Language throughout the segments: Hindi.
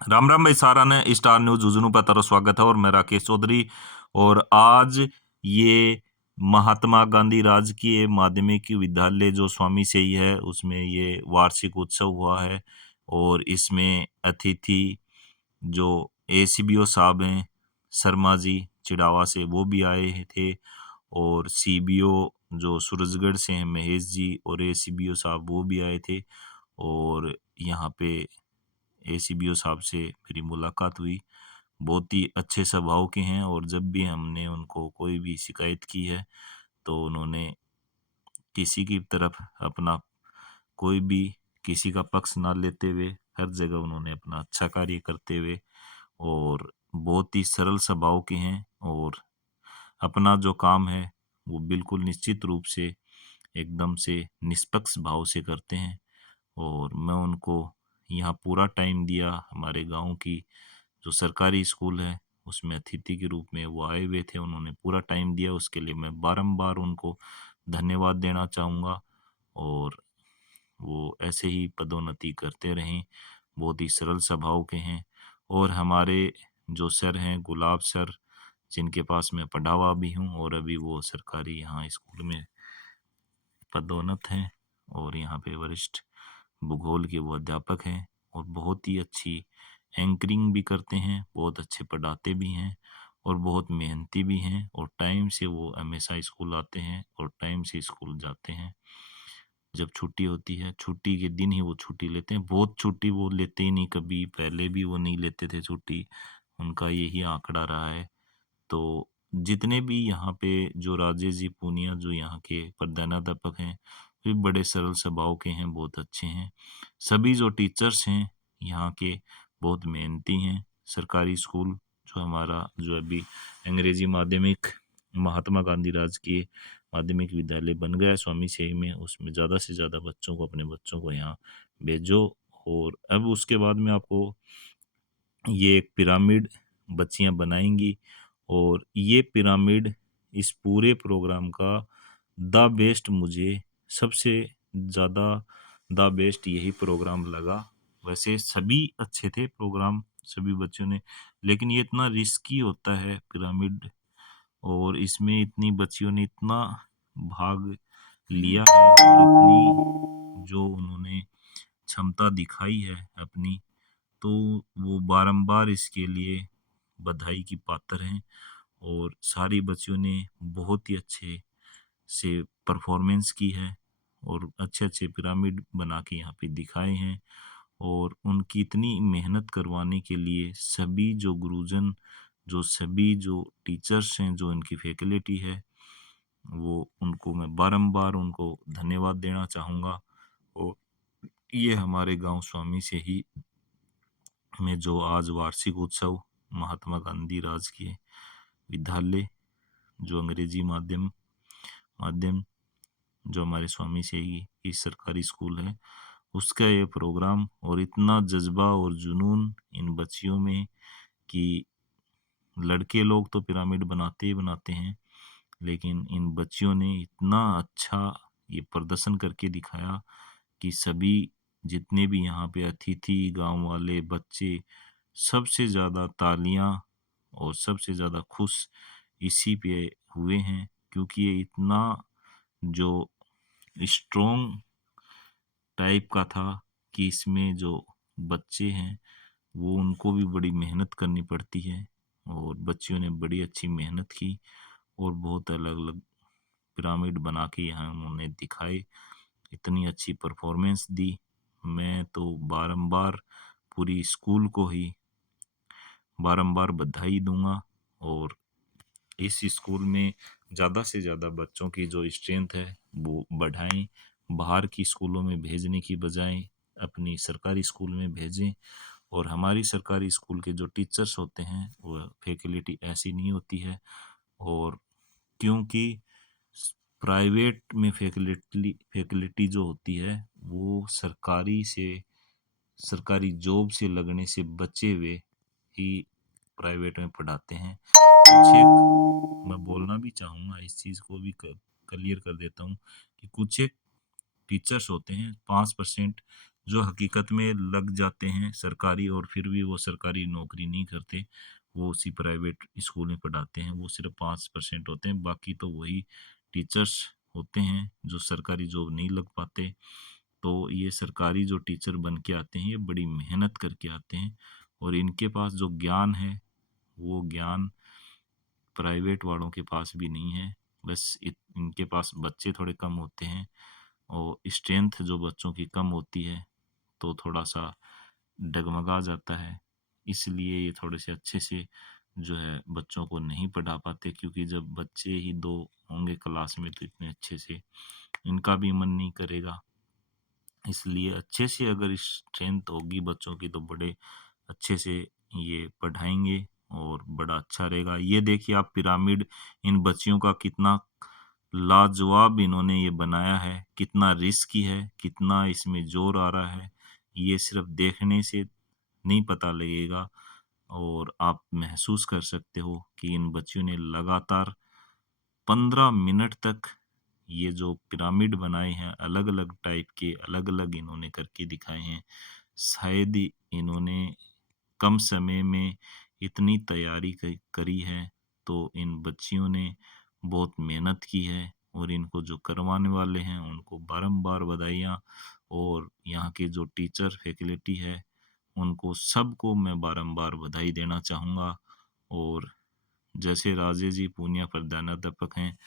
राम राम भाई सारा ने स्टार न्यूज जुजनू पर तारो स्वागत है और मैं राकेश चौधरी। और आज ये महात्मा गांधी राजकीय माध्यमिक विद्यालय जो स्वामी से ही है उसमें ये वार्षिक उत्सव हुआ है। और इसमें अतिथि जो एसीबीओ साहब हैं शर्मा जी चिड़ावा से वो भी आए थे। और सीबीओ जो सूरजगढ़ से हैं महेश जी और एसीबीओ साहब वो भी आए थे। और यहाँ पे एसीबीओ साहब से मेरी मुलाकात हुई। बहुत ही अच्छे स्वभाव के हैं और जब भी हमने उनको कोई भी शिकायत की है तो उन्होंने किसी की तरफ अपना कोई भी किसी का पक्ष ना लेते हुए हर जगह उन्होंने अपना अच्छा कार्य करते हुए और बहुत ही सरल स्वभाव के हैं। और अपना जो काम है वो बिल्कुल निश्चित रूप से एकदम से निष्पक्ष भाव से करते हैं। और मैं उनको यहाँ पूरा टाइम दिया। हमारे गांव की जो सरकारी स्कूल है उसमें अतिथि के रूप में वो आए हुए थे, उन्होंने पूरा टाइम दिया, उसके लिए मैं बारंबार उनको धन्यवाद देना चाहूँगा। और वो ऐसे ही पदोन्नति करते रहें, बहुत ही सरल स्वभाव के हैं। और हमारे जो सर हैं गुलाब सर, जिनके पास मैं पढ़ा हुआ भी हूँ और अभी वो सरकारी यहाँ स्कूल में पदोन्नत हैं और यहाँ पे वरिष्ठ भूगोल के वो अध्यापक हैं। और बहुत ही अच्छी एंकरिंग भी करते हैं, बहुत अच्छे पढ़ाते भी हैं और बहुत मेहनती भी हैं। और टाइम से वो हमेशा स्कूल आते हैं और टाइम से स्कूल जाते हैं। जब छुट्टी होती है छुट्टी के दिन ही वो छुट्टी लेते हैं, बहुत छुट्टी वो लेते ही नहीं, कभी पहले भी वो नहीं लेते थे छुट्टी, उनका यही आंकड़ा रहा है। तो जितने भी यहाँ पे जो राजेश जी पूनिया जो यहाँ के प्रधानाध्यापक हैं वे बड़े सरल स्वभाव के हैं, बहुत अच्छे हैं। सभी जो टीचर्स हैं यहाँ के बहुत मेहनती हैं। सरकारी स्कूल जो हमारा जो अभी अंग्रेजी माध्यमिक महात्मा गांधी राजकीय माध्यमिक विद्यालय बन गया है स्वामी सेई में, उसमें ज़्यादा से ज़्यादा बच्चों को अपने बच्चों को यहाँ भेजो। और अब उसके बाद में आपको ये एक पिरामिड बच्चियां बनाएंगी। और ये पिरामिड इस पूरे प्रोग्राम का द बेस्ट मुझे सबसे ज़्यादा द बेस्ट यही प्रोग्राम लगा। वैसे सभी अच्छे थे प्रोग्राम सभी बच्चों ने, लेकिन ये इतना रिस्की होता है पिरामिड और इसमें इतनी बच्चियों ने इतना भाग लिया है और इतनी जो उन्होंने क्षमता दिखाई है अपनी, तो वो बारंबार इसके लिए बधाई की पात्र हैं। और सारी बच्चियों ने बहुत ही अच्छे से परफॉर्मेंस की है और अच्छे अच्छे पिरामिड बना के यहाँ पे दिखाए हैं। और उनकी इतनी मेहनत करवाने के लिए सभी जो गुरुजन जो सभी जो टीचर्स हैं जो इनकी फैकल्टी है वो उनको मैं बारंबार उनको धन्यवाद देना चाहूँगा। और ये हमारे गांव स्वामी से ही में जो आज वार्षिक उत्सव महात्मा गांधी राजकीय विद्यालय जो अंग्रेजी माध्यम माध्यम जो हमारे स्वामी से ही सरकारी स्कूल है उसका ये प्रोग्राम और इतना जज्बा और जुनून इन बच्चियों में कि लड़के लोग तो पिरामिड बनाते ही बनाते हैं, लेकिन इन बच्चियों ने इतना अच्छा ये प्रदर्शन करके दिखाया कि सभी जितने भी यहाँ पे अतिथि गांव वाले बच्चे सबसे ज़्यादा तालियां और सबसे ज़्यादा खुश इसी पे हुए हैं, क्योंकि ये इतना जो स्ट्रॉन्ग टाइप का था कि इसमें जो बच्चे हैं वो उनको भी बड़ी मेहनत करनी पड़ती है। और बच्चियों ने बड़ी अच्छी मेहनत की और बहुत अलग अलग पिरामिड बना के यहाँ उन्होंने दिखाए, इतनी अच्छी परफॉर्मेंस दी। मैं तो बारंबार पूरी स्कूल को ही बारंबार बधाई दूंगा। और इस स्कूल में ज़्यादा से ज़्यादा बच्चों की जो स्ट्रेंथ है वो बढ़ाएं, बाहर की स्कूलों में भेजने की बजाय अपनी सरकारी स्कूल में भेजें। और हमारी सरकारी स्कूल के जो टीचर्स होते हैं वो फैकल्टी ऐसी नहीं होती है। और क्योंकि प्राइवेट में फैकल्टी जो होती है वो सरकारी जॉब से लगने से बचे हुए ही प्राइवेट में पढ़ाते हैं। कुछ एक मैं बोलना भी चाहूँगा, इस चीज़ को भी क्लियर कर देता हूँ कि कुछ एक टीचर्स होते हैं 5% जो हकीकत में लग जाते हैं सरकारी और फिर भी वो सरकारी नौकरी नहीं करते, वो उसी प्राइवेट स्कूल में पढ़ाते हैं। वो सिर्फ 5% होते हैं, बाकी तो वही टीचर्स होते हैं जो सरकारी जॉब नहीं लग पाते। तो ये सरकारी जो टीचर बन के आते हैं, ये बड़ी मेहनत करके आते हैं और इनके पास जो ज्ञान है, वो ज्ञान प्राइवेट वालों के पास भी नहीं है। बस इनके पास बच्चे थोड़े कम होते हैं और स्ट्रेंथ जो बच्चों की कम होती है, तो थोड़ा सा डगमगा जाता है। इसलिए ये थोड़े से अच्छे से जो है बच्चों को नहीं पढ़ा पाते, क्योंकि जब बच्चे ही दो होंगे क्लास में तो इतने अच्छे से इनका भी मन नहीं करेगा। इसलिए अच्छे से अगर स्ट्रेंथ होगी बच्चों की तो बड़े अच्छे से ये पढ़ाएंगे और बड़ा अच्छा रहेगा। ये देखिए आप पिरामिड इन बच्चियों का कितना लाजवाब इन्होंने ये बनाया है, कितना रिस्की है, कितना इसमें जोर आ रहा है, ये सिर्फ देखने से नहीं पता लगेगा और आप महसूस कर सकते हो कि इन बच्चियों ने लगातार 15 मिनट तक ये जो पिरामिड बनाए हैं, अलग अलग टाइप के, अलग अलग इन्होंने करके दिखाए हैं। शायद ही इन्होंने कम समय में इतनी तैयारी करी है, तो इन बच्चियों ने बहुत मेहनत की है और इनको जो करवाने वाले हैं उनको बारंबार बधाइयाँ। और यहाँ के जो टीचर फैकल्टी है उनको सबको मैं बारंबार बधाई देना चाहूँगा। और जैसे राजे जी पूनिया प्रधानाध्यापक हैं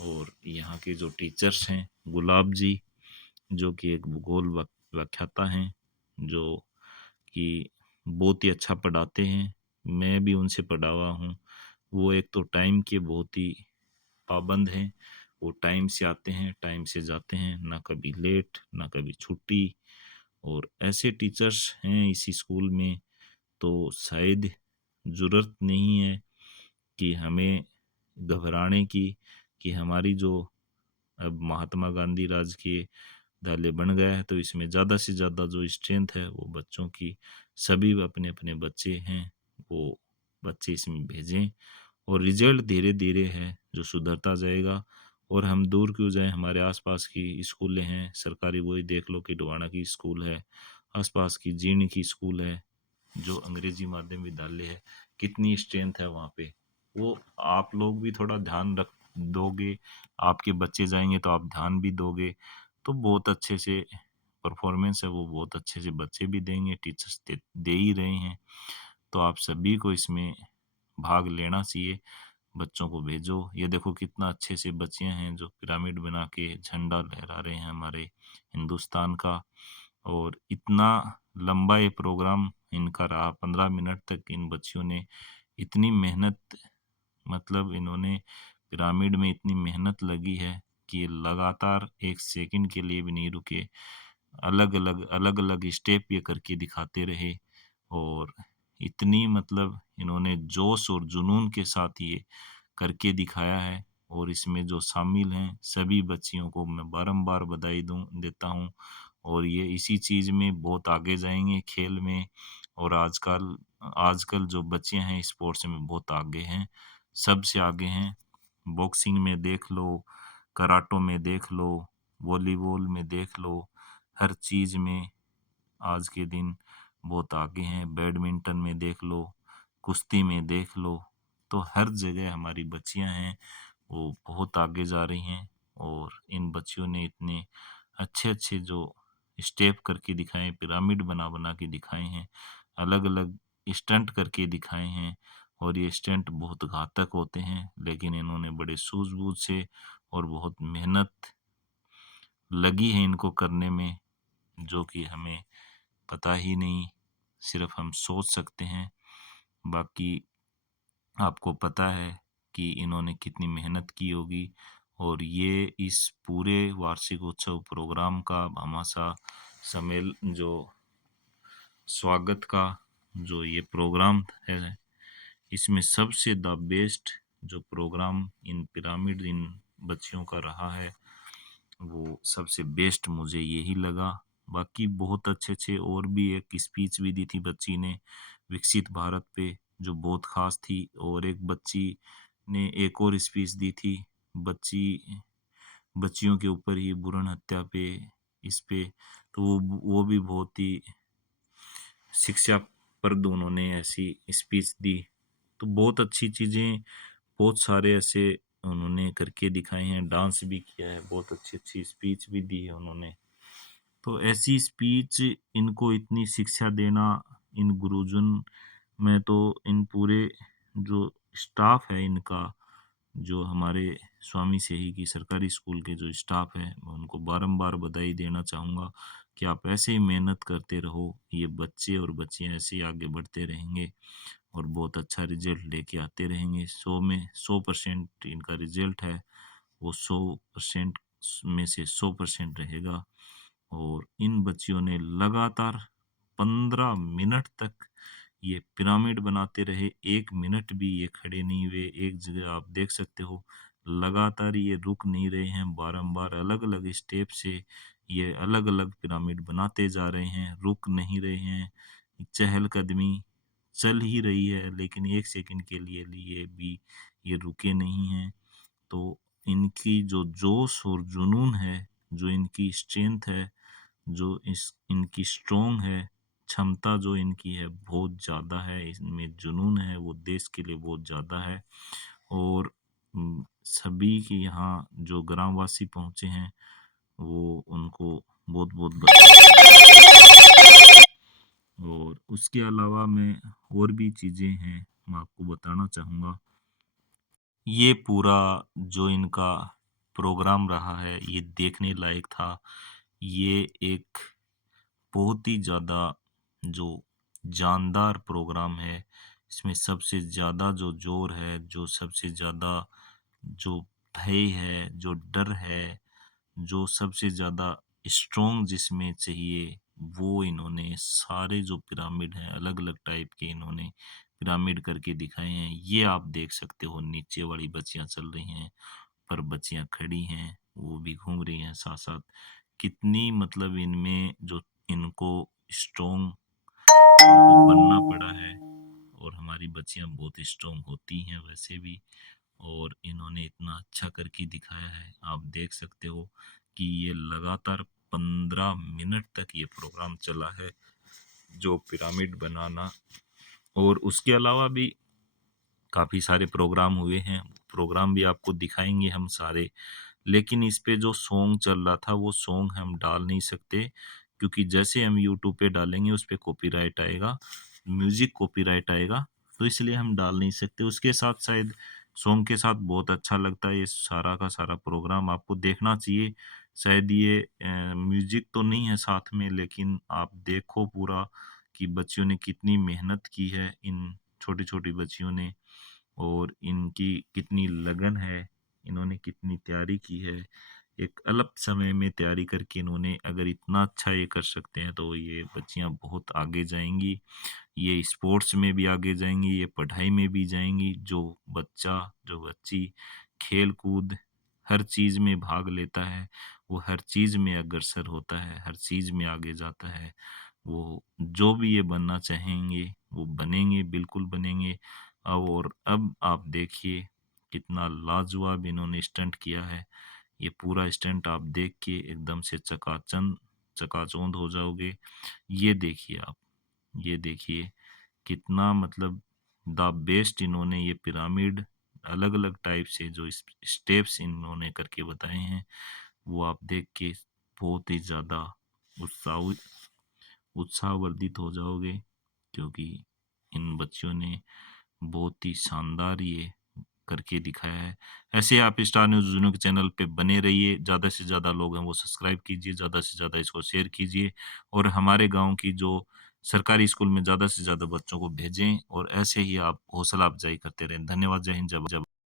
और यहाँ के जो टीचर्स हैं गुलाब जी, जो कि एक भूगोल व्याख्याता हैं, जो कि बहुत ही अच्छा पढ़ाते हैं। मैं भी उनसे पढ़ा हुआ हूँ। वो एक तो टाइम के बहुत ही पाबंद हैं। वो टाइम से आते हैं, टाइम से जाते हैं, ना कभी लेट, ना कभी छुट्टी। और ऐसे टीचर्स हैं इस स्कूल में, तो शायद ज़रूरत नहीं है कि हमें घबराने की, कि हमारी जो अब महात्मा गांधी राजकीय विद्यालय बन गया है तो इसमें ज़्यादा से ज़्यादा जो स्ट्रेंथ है वो बच्चों की, सभी अपने अपने बच्चे हैं, वो बच्चे इसमें भेजें। और रिजल्ट धीरे धीरे है जो सुधरता जाएगा। और हम दूर क्यों जाएं, हमारे आसपास की स्कूलें हैं सरकारी, वही देख लो कि डुवाना की स्कूल है, आसपास की जीर्ण की स्कूल है, जो अंग्रेजी माध्यम विद्यालय है, कितनी स्ट्रेंथ है वहाँ पे। वो आप लोग भी थोड़ा ध्यान रख दोगे, आपके बच्चे जाएंगे तो आप ध्यान भी दोगे, तो बहुत अच्छे से परफॉर्मेंस है, वो बहुत अच्छे से बच्चे भी देंगे, टीचर्स दे ही रहे हैं। तो आप सभी को इसमें भाग लेना चाहिए, बच्चों को भेजो। ये देखो कितना अच्छे से बच्चियां हैं जो पिरामिड बना के झंडा लहरा रहे हैं हमारे हिंदुस्तान का। और इतना लंबा ये प्रोग्राम इनका रहा, 15 मिनट तक इन बच्चियों ने इतनी मेहनत, मतलब इन्होंने पिरामिड में इतनी मेहनत लगी है कि ये लगातार एक सेकंड के लिए भी नहीं रुके। अलग अलग स्टेप ये करके दिखाते रहे और इतनी, मतलब इन्होंने जोश और जुनून के साथ ये करके दिखाया है। और इसमें जो शामिल हैं सभी बच्चियों को मैं बारंबार बधाई देता हूँ। और ये इसी चीज़ में बहुत आगे जाएंगे खेल में। और आजकल आजकल जो बच्चे हैं स्पोर्ट्स में बहुत आगे हैं, सबसे आगे हैं। बॉक्सिंग में देख लो, कराटो में देख लो, वॉलीबॉल में देख लो, हर चीज़ में आज के दिन बहुत आगे हैं। बैडमिंटन में देख लो, कुश्ती में देख लो, तो हर जगह हमारी बच्चियां हैं वो बहुत आगे जा रही हैं। और इन बच्चियों ने इतने अच्छे अच्छे जो स्टेप करके दिखाए, पिरामिड बना बना के दिखाए हैं, अलग अलग स्टंट करके दिखाए हैं। और ये स्टंट बहुत घातक होते हैं, लेकिन इन्होंने बड़े सूझबूझ से और बहुत मेहनत लगी है इनको करने में, जो कि हमें पता ही नहीं, सिर्फ हम सोच सकते हैं। बाकी आपको पता है कि इन्होंने कितनी मेहनत की होगी। और ये इस पूरे वार्षिक उत्सव प्रोग्राम का भामाशाह जो स्वागत का जो ये प्रोग्राम है, इसमें सबसे द बेस्ट जो प्रोग्राम इन पिरामिड इन बच्चियों का रहा है, वो सबसे बेस्ट मुझे यही लगा। बाकी बहुत अच्छे अच्छे और भी, एक स्पीच भी दी थी बच्ची ने विकसित भारत पे, जो बहुत खास थी। और एक बच्ची ने एक और स्पीच दी थी, बच्चियों के ऊपर ही भ्रूण हत्या पे, इस पे। तो वो भी बहुत ही शिक्षाप्रद उन्होंने ऐसी स्पीच दी। तो बहुत अच्छी चीज़ें, बहुत सारे ऐसे उन्होंने करके दिखाए हैं, डांस भी किया है, बहुत अच्छी-अच्छी स्पीच भी दी है उन्होंने। तो ऐसी स्पीच, इनको इतनी शिक्षा देना, इन गुरुजन में तो इन पूरे जो स्टाफ है इनका, जो हमारे स्वामी सेही की सरकारी स्कूल के जो स्टाफ है, मैं उनको बारंबार बधाई देना चाहूँगा कि आप ऐसे ही मेहनत करते रहो। ये बच्चे और बच्चियाँ ऐसे ही आगे बढ़ते रहेंगे और बहुत अच्छा रिजल्ट लेके आते रहेंगे। 100 में 100% इनका रिजल्ट है, वो 100% में से 100% रहेगा। और इन बच्चियों ने लगातार 15 मिनट तक ये पिरामिड बनाते रहे, 1 मिनट भी ये खड़े नहीं हुए एक जगह, आप देख सकते हो। लगातार ये रुक नहीं रहे हैं, बारंबार अलग-अलग स्टेप से ये अलग-अलग पिरामिड बनाते जा रहे हैं, रुक नहीं रहे हैं। चहलकदमी चल ही रही है, लेकिन 1 सेकंड के लिए भी ये रुके नहीं हैं। तो इनकी जो जोश और जुनून है, जो इनकी स्ट्रेंथ है, जो इस इनकी स्ट्रॉन्ग है, क्षमता जो इनकी है बहुत ज़्यादा है, इनमें जुनून है, वो देश के लिए बहुत ज़्यादा है। और सभी के यहाँ जो ग्रामवासी पहुँचे हैं, वो उनको बहुत-बहुत बधाई। और उसके अलावा मैं और भी चीज़ें हैं, मैं आपको बताना चाहूँगा। ये पूरा जो इनका प्रोग्राम रहा है, ये देखने लायक था। ये एक बहुत ही ज़्यादा जो जानदार प्रोग्राम है, इसमें सबसे ज़्यादा जो ज़ोर है, जो सबसे ज़्यादा जो भय है, जो डर है, जो सबसे ज़्यादा स्ट्रॉन्ग जिसमें चाहिए, वो इन्होंने सारे जो पिरामिड हैं, अलग-अलग टाइप के इन्होंने पिरामिड करके दिखाए हैं। ये आप देख सकते हो, नीचे वाली बच्चियाँ चल रही हैं, पर बच्चियाँ खड़ी हैं, वो भी घूम रही हैं साथ-साथ। कितनी मतलब इनमें जो इनको स्ट्रॉन्ग इनको बनना पड़ा है। और हमारी बच्चियाँ बहुत स्ट्रॉन्ग होती हैं वैसे भी, और इन्होंने इतना अच्छा करके दिखाया है। आप देख सकते हो कि ये लगातार 15 मिनट तक ये प्रोग्राम चला है, जो पिरामिड बनाना। और उसके अलावा भी काफ़ी सारे प्रोग्राम हुए हैं, प्रोग्राम भी आपको दिखाएँगे हम सारे। लेकिन इस पे जो सॉन्ग चल रहा था, वो सॉन्ग हम डाल नहीं सकते, क्योंकि जैसे हम यूट्यूब पे डालेंगे उस पे कॉपीराइट आएगा, म्यूज़िक कॉपीराइट आएगा, तो इसलिए हम डाल नहीं सकते। उसके साथ शायद सॉन्ग के साथ बहुत अच्छा लगता है, ये सारा का सारा प्रोग्राम आपको देखना चाहिए। शायद ये म्यूज़िक तो नहीं है साथ में, लेकिन आप देखो पूरा कि बच्चियों ने कितनी मेहनत की है, इन छोटी-छोटी बच्चियों ने, और इनकी कितनी लगन है, इन्होंने कितनी तैयारी की है। एक अल्प समय में तैयारी करके इन्होंने अगर इतना अच्छा ये कर सकते हैं, तो ये बच्चियाँ बहुत आगे जाएँगी। ये स्पोर्ट्स में भी आगे जाएँगी, ये पढ़ाई में भी जाएँगी। जो बच्ची खेल-कूद हर चीज़ में भाग लेता है, वो हर चीज़ में अग्रसर होता है, हर चीज़ में आगे जाता है। वो जो भी ये बनना चाहेंगे, वो बनेंगे, बिल्कुल बनेंगे। और अब आप देखिए कितना लाजवाब इन्होंने स्टंट किया है। ये पूरा स्टंट आप देख के एकदम से चकाचौंध हो जाओगे। ये देखिए आप, ये देखिए कितना मतलब द बेस्ट इन्होंने ये पिरामिड अलग-अलग टाइप से जो स्टेप्स इन्होंने करके बताए हैं, वो आप देख के बहुत ही ज़्यादा उत्साहित उत्साहवर्धित हो जाओगे, क्योंकि इन बच्चियों ने बहुत ही शानदार ये करके दिखाया है। ऐसे आप स्टार न्यूज़ जुनून के चैनल पे बने रहिए, ज़्यादा से ज़्यादा लोग हैं वो सब्सक्राइब कीजिए, ज़्यादा से ज़्यादा इसको शेयर कीजिए, और हमारे गाँव की जो सरकारी स्कूल में ज़्यादा से ज़्यादा बच्चों को भेजें, और ऐसे ही आप हौसला अफ़ज़ाई करते रहें। धन्यवाद। जय हिंद, जय